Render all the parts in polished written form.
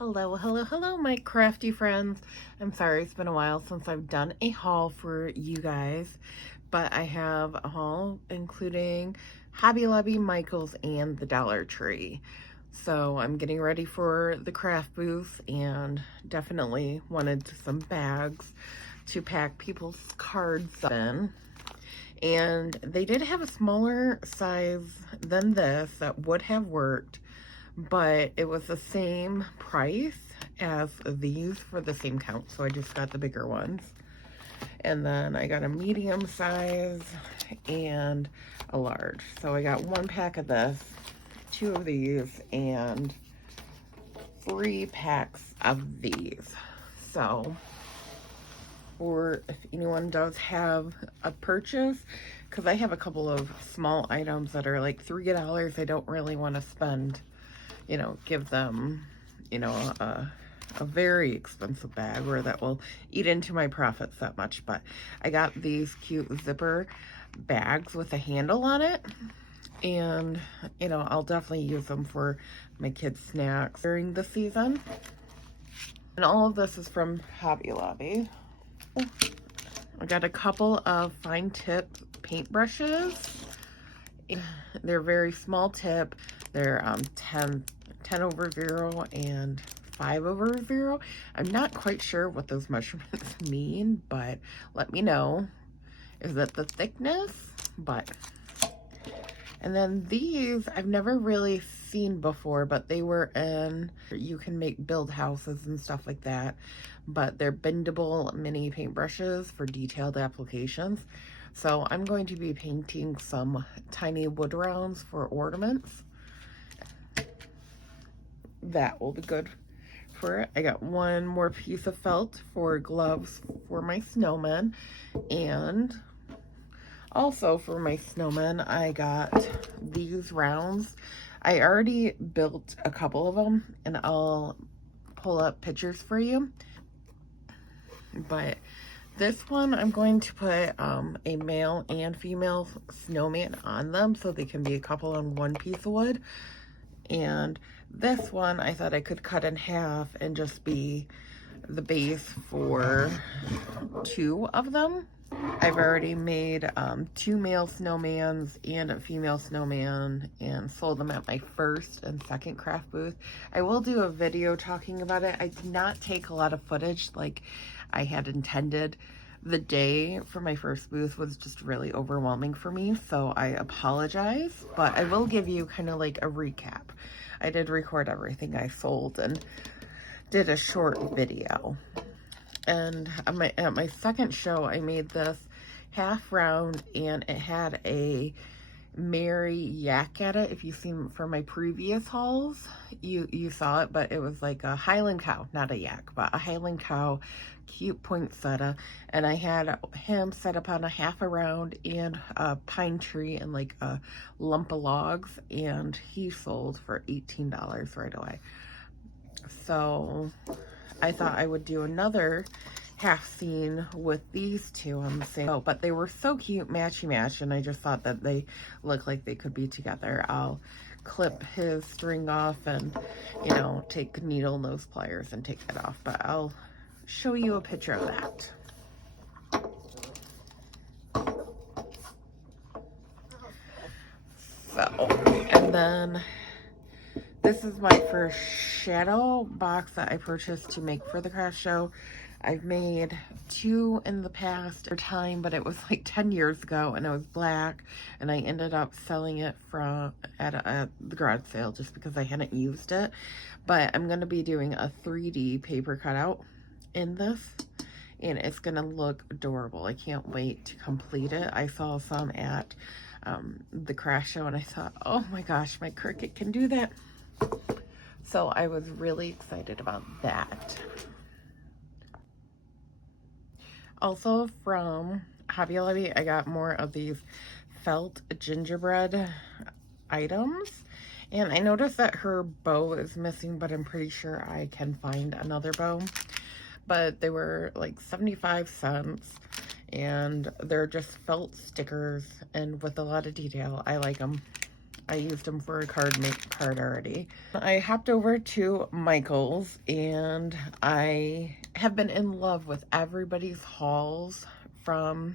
Hello, hello, hello, my crafty friends. I'm sorry it's been a while since I've done a haul for you guys, but I have a haul including Hobby Lobby, Michael's, and the Dollar Tree. So I'm getting ready for the craft booth and definitely wanted some bags to pack people's cards in. And they did have a smaller size than this that would have worked, but it was the same price as these for the same count, so I just got the bigger ones. And then I got a medium size and a large. So I got one pack of this, two of these, and 3 packs of these. So or if anyone does have a purchase, because I have a couple of small items that are like $3, I don't really want to spend, give them, a very expensive bag or that will eat into my profits that much. But I got these cute zipper bags with a handle on it, and I'll definitely use them for my kids' snacks during the season. And all of this is from Hobby Lobby. I got a couple of fine tip paintbrushes. They're very small tip. They're 10 over 0 and 5 over 0. I'm not quite sure what those measurements mean, but let me know. Is that the thickness? And then these I've never really seen before, but they were in, you can build houses and stuff like that, but they're bendable mini paintbrushes for detailed applications. So I'm going to be painting some tiny wood rounds for ornaments. That will be good for it. I got one more piece of felt for gloves for my snowman, and also for my snowman, I got these rounds. I already built a couple of them, and I'll pull up pictures for you. But this one, I'm going to put a male and female snowman on them so they can be a couple on one piece of wood. And this one, I thought I could cut in half and just be the base for 2 of them. I've already made 2 male snowmans and a female snowman and sold them at my first and second craft booth. I will do a video talking about it. I did not take a lot of footage like I had intended. The day for my first booth was just really overwhelming for me, so I apologize, but I will give you kind of like a recap. I did record everything I sold and did a short video. And at my second show, I made this half round, and it had a Mary yak at it. If you've seen from my previous hauls, you saw it, but it was like a Highland cow, not a yak, but a Highland cow, cute poinsettia. And I had him set up on a half a round and a pine tree and like a lump of logs, and he sold for $18 right away. So I thought I would do another half scene with these two on the same. Oh, but they were so cute, matchy match, and I just thought that they look like they could be together. I'll clip his string off and, take needle nose pliers and take it off, but I'll show you a picture of that. So, and then this is my first shadow box that I purchased to make for the craft show. I've made 2 in the past time, but it was like 10 years ago, and it was black, and I ended up selling it at the garage sale just because I hadn't used it. But I'm going to be doing a 3D paper cutout in this, and it's going to look adorable. I can't wait to complete it. I saw some at the craft show, and I thought, oh my gosh, my Cricut can do that. So I was really excited about that. Also from Hobby Lobby, I got more of these felt gingerbread items. And I noticed that her bow is missing, but I'm pretty sure I can find another bow. But they were like 75 cents. And they're just felt stickers and with a lot of detail. I like them. I used them for a card already. I hopped over to Michael's, and I have been in love with everybody's hauls from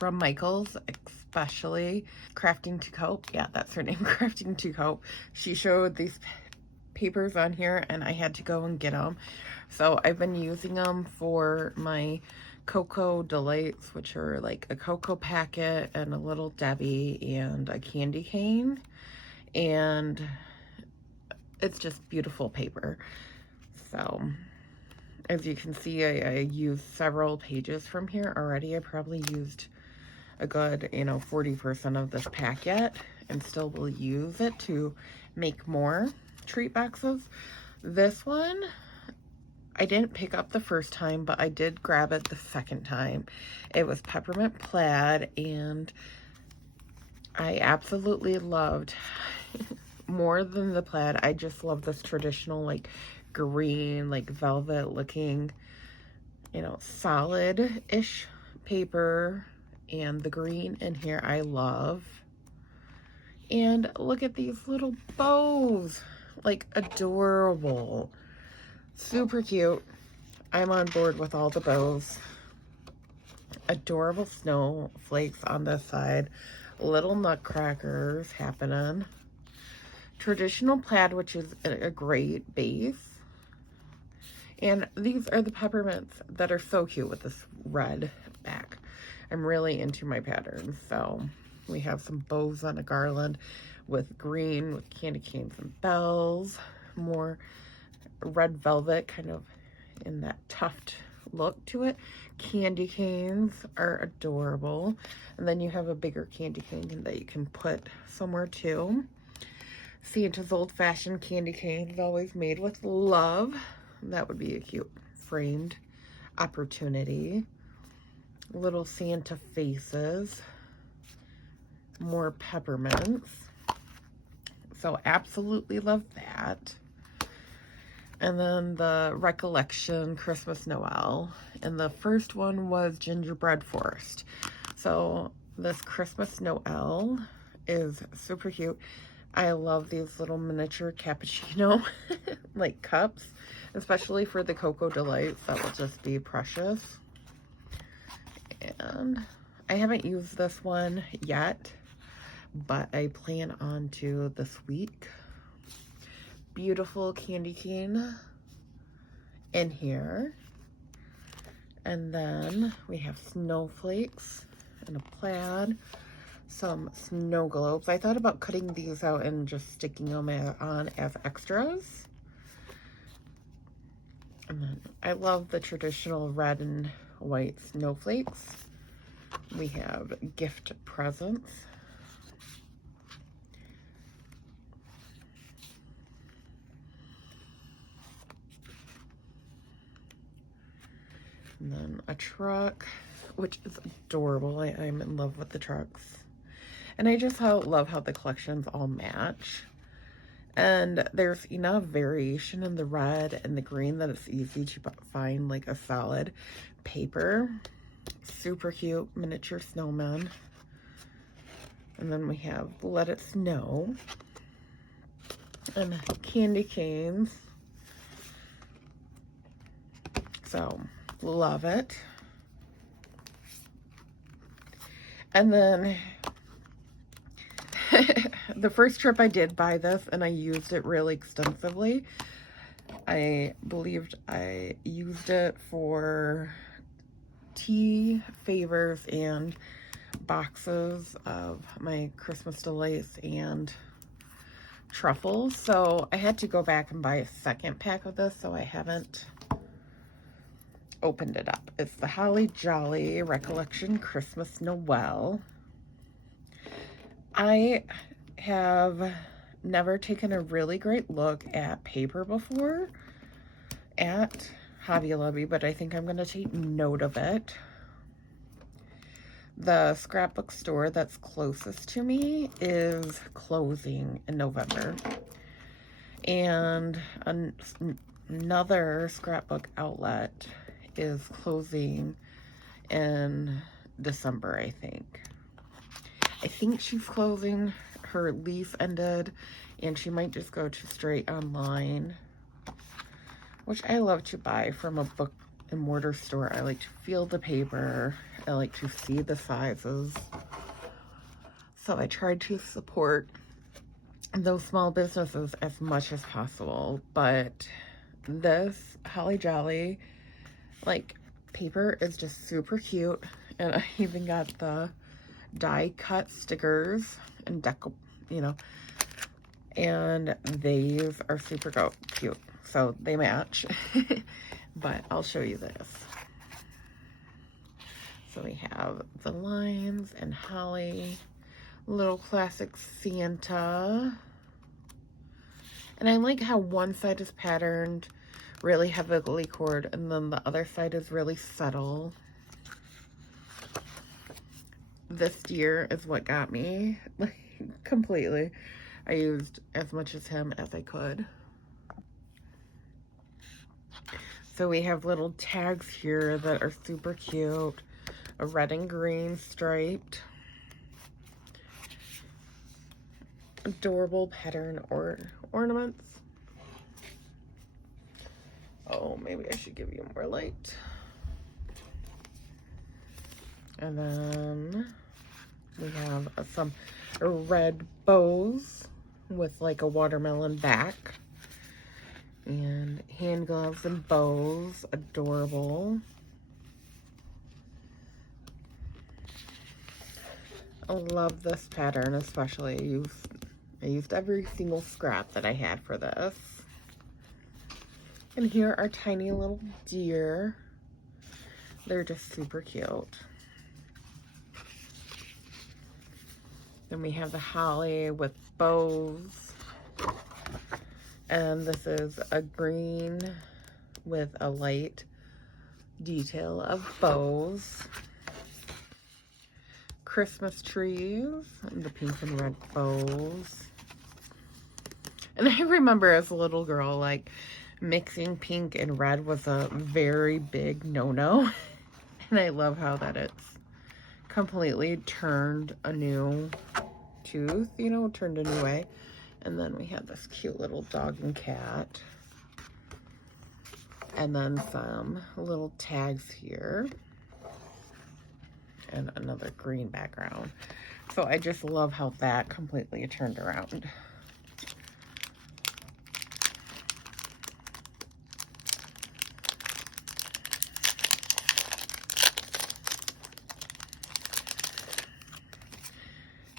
Michael's, especially Crafting to Cope. Yeah, that's her name, Crafting to Cope. She showed these papers on here, and I had to go and get them. So I've been using them for my Cocoa Delights, which are like a cocoa packet and a little Debbie and a candy cane. And it's just beautiful paper. So as you can see, I used several pages from here already. I probably used a good, 40% of this pack yet, and still will use it to make more treat boxes. This one, I didn't pick up the first time, but I did grab it the second time. It was Peppermint Plaid, and I absolutely loved, more than the plaid, I just love this traditional, like, green, like, velvet looking, solid-ish paper. And the green in here I love. And look at these little bows, like, adorable, super cute. I'm on board with all the bows. Adorable snowflakes on this side, little nutcrackers happening, traditional plaid, which is a great base. And these are the peppermints that are so cute with this red back. I'm really into my patterns. So we have some bows on a garland with green, with candy canes and bells, more red velvet kind of in that tuft look to it. Candy canes are adorable. And then you have a bigger candy cane that you can put somewhere too. Santa's old-fashioned candy canes, always made with love. That would be a cute framed opportunity. Little Santa faces, more peppermints. So absolutely love that. And then the Recollection Christmas Noel. And the first one was Gingerbread Forest. So this Christmas Noel is super cute. I love these little miniature cappuccino like cups, especially for the Cocoa Delights. That will just be precious. And I haven't used this one yet, but I plan on to this week. Beautiful candy cane in here. And then we have snowflakes and a plaid, some snow globes. I thought about cutting these out and just sticking them on as extras. And then I love the traditional red and white snowflakes. We have gift presents. And then a truck, which is adorable. I'm in love with the trucks. And I just love how the collections all match. And there's enough variation in the red and the green that it's easy to find like a solid paper. Super cute miniature snowman. And then we have Let It Snow. And candy canes. So, love it. And then the first trip I did buy this, and I used it really extensively. I believed I used it for tea favors and boxes of my Christmas Delights and truffles. So I had to go back and buy a second pack of this, so I haven't opened it up. It's the Holly Jolly Recollection Christmas Noel. I have never taken a really great look at paper before at Hobby Lobby, but I think I'm going to take note of it. The scrapbook store that's closest to me is closing in November. And another scrapbook outlet is closing in December, I think. I think she's closing her lease ended, and she might just go to straight online, which I love to buy from a book and mortar store. I like to feel the paper. I like to see the sizes. So I try to support those small businesses as much as possible. But this Holly Jolly, like, paper is just super cute. And I even got the die cut stickers and and these are super cute. So they match. But I'll show you this. So we have the lines and Holly, little classic Santa. And I like how one side is patterned really heavily cord and then the other side is really subtle. This deer is what got me, like, completely. I used as much as him as I could. So we have little tags here that are super cute. A red and green striped. Adorable pattern or ornaments. Oh, maybe I should give you more light. And then we have some red bows with like a watermelon back. And hand gloves and bows. Adorable. I love this pattern, especially. I used every single scrap that I had for this. And here are tiny little deer. They're just super cute. Then we have the holly with bows. And this is a green with a light detail of bows. Christmas trees and the pink and red bows. And I remember as a little girl, like, mixing pink and red was a very big no-no. And I love how that it's completely turned a new tooth, you know, turned a new way. And then we have this cute little dog and cat. And then some little tags here. And another green background. So I just love how that completely turned around.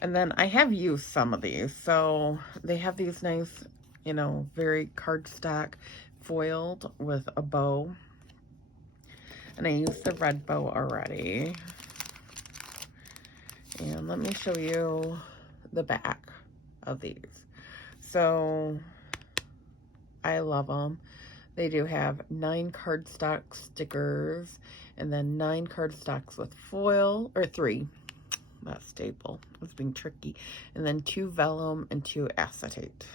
And then I have used some of these. So they have these nice, you know, very cardstock foiled with a bow. And I used the red bow already. And let me show you the back of these. So I love them. They do have 9 cardstock stickers and then 9 cardstocks with foil, or 3. That staple was being tricky. And then 2 vellum and 2 acetate.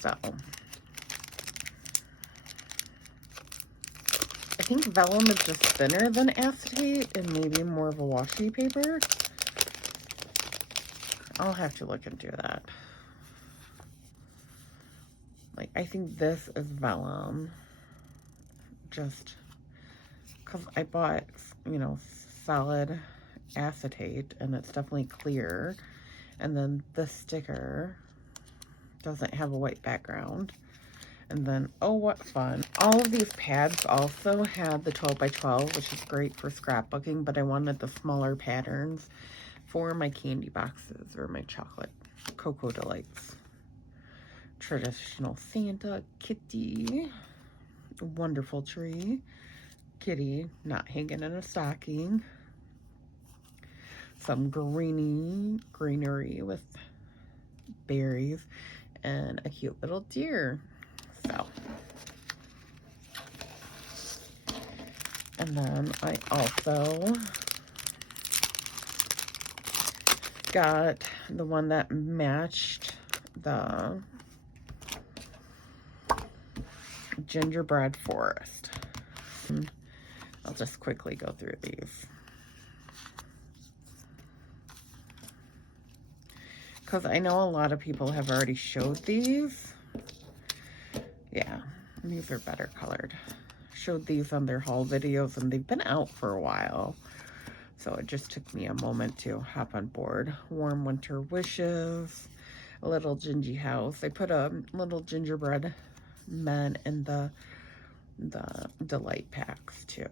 So I think vellum is just thinner than acetate and maybe more of a washi paper. I'll have to look into that. Like, I think this is vellum. Just because I bought, you know, solid acetate and it's definitely clear. And then this sticker doesn't have a white background. And then, oh, what fun. All of these pads also had the 12 by 12, which is great for scrapbooking, but I wanted the smaller patterns for my candy boxes or my chocolate Cocoa Delights. Traditional Santa, kitty, wonderful tree, kitty not hanging in a stocking, some greenery with berries, and a cute little deer. So, and then I also got the one that matched the gingerbread forest. And I'll just quickly go through these. because I know a lot of people have already showed these. Yeah, these are better colored. Showed these on their haul videos, and they've been out for a while. So it just took me a moment to hop on board. Warm Winter Wishes, a little Gingy House. I put a little gingerbread men in the Delight packs too.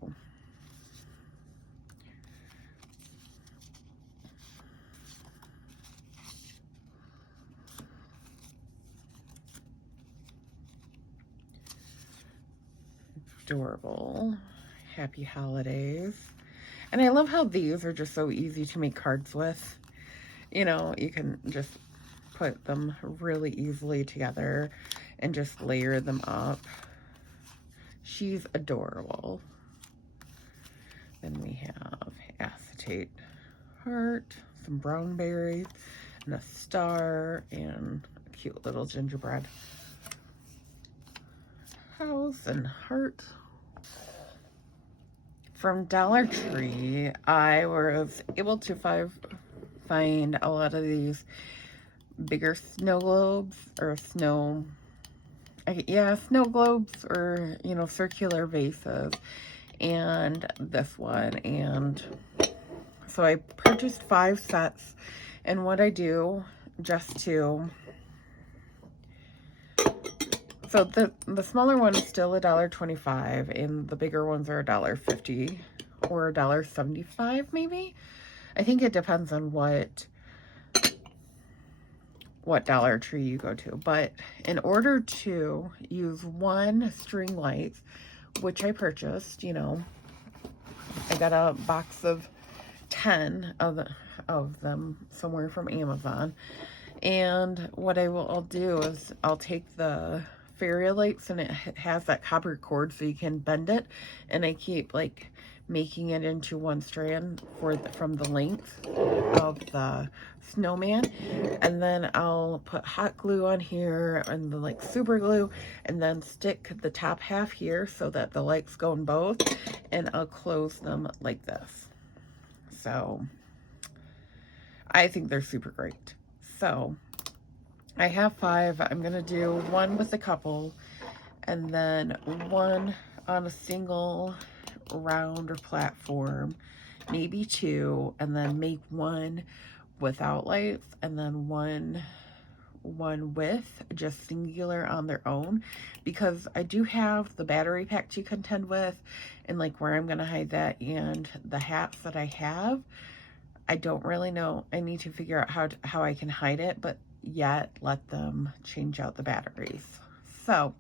Adorable. Happy holidays. And I love how these are just so easy to make cards with. You know, you can just put them really easily together and just layer them up. She's adorable. Then we have acetate heart, some brown berries, and a star, and a cute little gingerbread house and heart. From Dollar Tree, I was able to find a lot of these bigger snow globes, or snow globes, or, you know, circular vases, and this one. And so I purchased 5 sets, and what I do just to, so the smaller one is still $1.25, and the bigger ones are $1.50 or $1.75 maybe. I think it depends on what Dollar Tree you go to. But in order to use one string light, which I purchased, you know, I got a box of 10 of them somewhere from Amazon. And what I'll do is I'll take the fairy lights, and it has that copper cord so you can bend it, and I keep like making it into one strand from the length of the snowman, and then I'll put hot glue on here and then like super glue, and then stick the top half here so that the lights go in both, and I'll close them like this. So I think they're super great. So I have 5. I'm gonna do one with a couple, and then one on a single round or platform, maybe 2, and then make one without lights, and then one with just singular on their own, because I do have the battery pack to contend with, and like where I'm gonna hide that, and the hats that I have, I don't really know. I need to figure out how I can hide it, but yet let them change out the batteries. So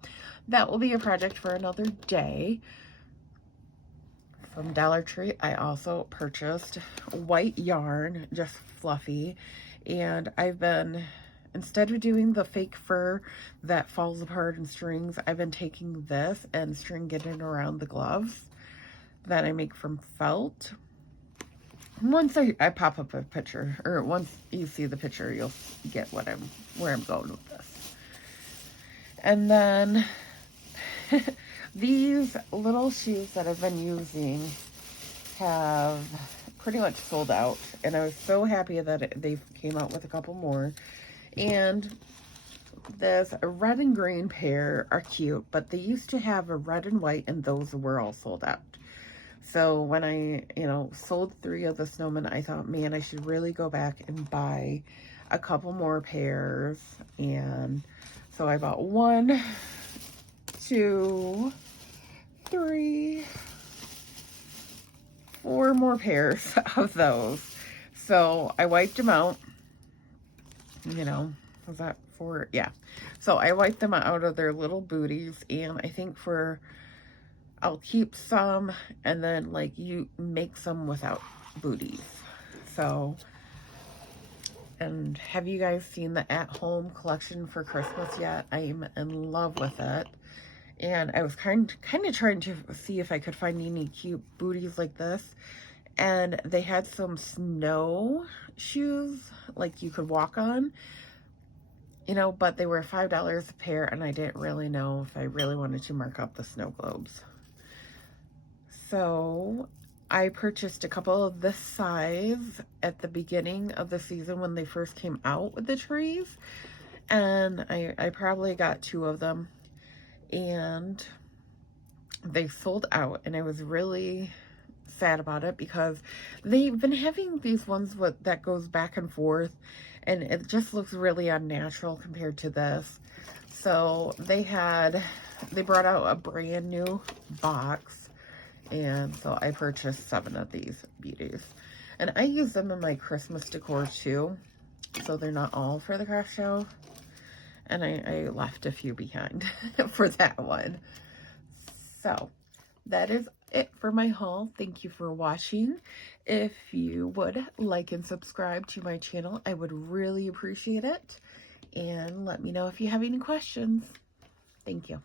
that will be a project for another day. From Dollar Tree, I also purchased white yarn, just fluffy, and I've been, instead of doing the fake fur that falls apart in strings, I've been taking this and stringing it around the gloves that I make from felt. Once I pop up a picture, or once you see the picture, you'll get where I'm going with this. And then these little shoes that I've been using have pretty much sold out, and I was so happy that they came out with a couple more. And this red and green pair are cute, but they used to have a red and white, and those were all sold out. So when I, sold 3 of the snowmen, I thought, man, I should really go back and buy a couple more pairs. And so I bought 1, 2, 3, 4 more pairs of those. So I wiped them out. Was that 4? Yeah. So I wiped them out of their little booties, and I think I'll keep some, and then like you make some without booties. So, and have you guys seen the At Home collection for Christmas yet? I'm in love with it. And I was kind of trying to see if I could find any cute booties like this. And they had some snow shoes like you could walk on, but they were $5 a pair, and I didn't really know if I really wanted to mark up the snow globes. So I purchased a couple of this size at the beginning of the season when they first came out with the trees. And I probably got 2 of them. And they sold out. And I was really sad about it because they've been having these ones that goes back and forth. And it just looks really unnatural compared to this. So they brought out a brand new box. And so I purchased 7 of these beauties. And I use them in my Christmas decor too. So they're not all for the craft show. And I left a few behind for that one. So that is it for my haul. Thank you for watching. If you would like and subscribe to my channel, I would really appreciate it. And let me know if you have any questions. Thank you.